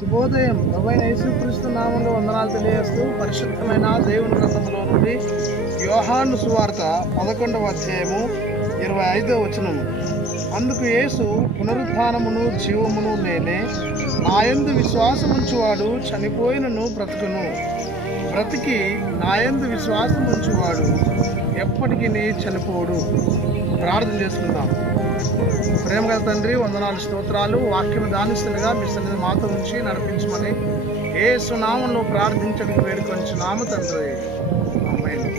శుభోదయం. ప్రభైన యేసుక్రీస్తు నామంలో వందనాలు తెలియజేస్తూ పరిశుద్ధమైన దేవుని గ్రంథంలో నుండి యోహాను సువార్త పదకొండవ అధ్యాయము ఇరవై ఐదవ వచనము. అందుకు యేసు పునరుద్ధానమును జీవమును నేనే నాయందు విశ్వాసముంచువాడు చనిపోయినను బ్రతుకును. బ్రతికి నాయందు విశ్వాసం ఎప్పటికీ ఎప్పటికీ చనిపోడు ప్రార్థన చేసుకుందాం. ప్రేమగల తండ్రి వందనాలు స్తోత్రాలు. వాక్యం దానిస్తుండగా మీ సన్నిధి మాతో ఉంచి నడిపించమని ఏ సునామంలో ప్రార్థించడానికి వేడుకొంచున్నాము తండ్రి. ఆమేన్.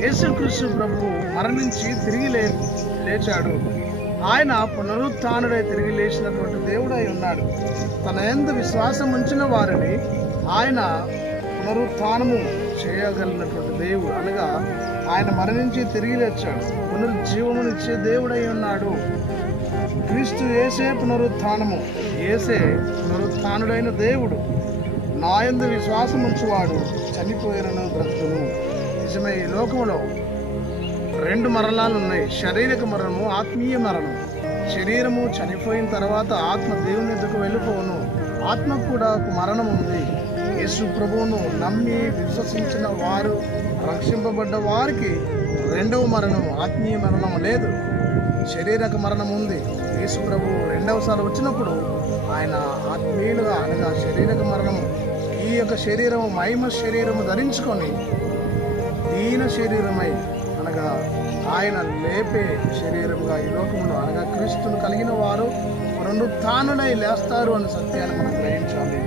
యేసుకృష్ణ ప్రభు మరణించి తిరిగి లే లేచాడు. ఆయన పునరుత్డై తిరిగి లేచినటువంటి దేవుడై ఉన్నాడు. తన ఎందు విశ్వాసం ఉంచిన వారిని ఆయన పునరుత్థానము చేయగలిగినటువంటి దేవుడు. అనగా ఆయన మరణించి తిరిగి లేచాడు. పునరుజ్జీవమునిచ్చే దేవుడై ఉన్నాడు. క్రీస్తు ఏసే పునరుత్థానము. ఏసే పునరుత్థానుడైన దేవుడు. నాయందు విశ్వాసం ఉంచువాడు. చనిపోయినను బ్రతుకును. నిజమే ఈ లోకంలో రెండు మరణాలు ఉన్నాయి. శారీరక మరణము ఆత్మీయ మరణం శరీరము చనిపోయిన తర్వాత ఆత్మ దేవుని ఎదుకు వెళ్ళిపోను ఆత్మకు కూడా ఒక మరణం ఉంది. యేసు ప్రభువును నమ్మి విశ్వసించిన వారు రక్షింపబడ్డ వారికి రెండవ మరణం ఆత్మీయ మరణం లేదు. శరీరక మరణం ఉంది. యేసు ప్రభు రెండవసారి వచ్చినప్పుడు ఆయన ఆత్మీయులుగా అనగా శరీరక మరణము ఈ యొక్క శరీరము మహిమ శరీరము ధరించుకొని దీన శరీరమై అనగా ఆయన లేపే శరీరముగా ఈ లోకంలో అనగా క్రీస్తును కలిగిన వారు పునరుత్థానుడై లేస్తారు అన్న సత్యాన్ని మనం గ్రహించాలి.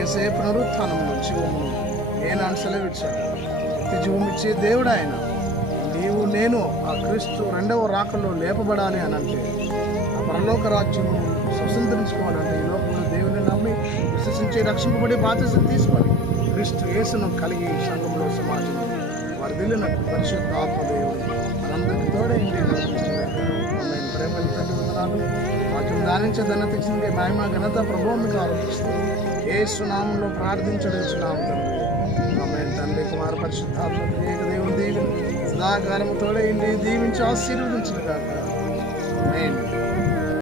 ఏసే పునరుత్థానమును జీవమును నేను అని సెలవిచ్చాడు నిత్య జీవం ఇచ్చే దేవుడు ఆయన నీవు నేను ఆ క్రీస్తు రెండవ రాకల్లో లేపబడాలి అని అంటే ఆ పరలోక రాజ్యము స్వతంత్రించుకోవాలంటే ఈ లోకంలో దేవుని నమ్మి విశ్వసించి రక్షింపబడి బాధ్యత తీసుకొని క్రీస్తు యేసును కలిగి సంఘంలో సమాజంలో వారి దిల్లినట్టు పరిశుద్ధ ఆత్మదేవుడు మనందరికీ తోడే నేను ప్రేమలు పెట్టి వందనాలు. వాక్యం దానించే ధన్యత ఇచ్చింది మహిమ ఘనత ప్రభావం మీకు ఆరోపిస్తుంది ఏ సునామంలో ప్రార్థించడం తండ్రి ఆమె తండ్రి కుమార పరిశుద్ధాత్మక దేవుడు దేవుని దీవెన సదాకాలము తోడైంది దీవించి ఆశీర్వదించిన కాక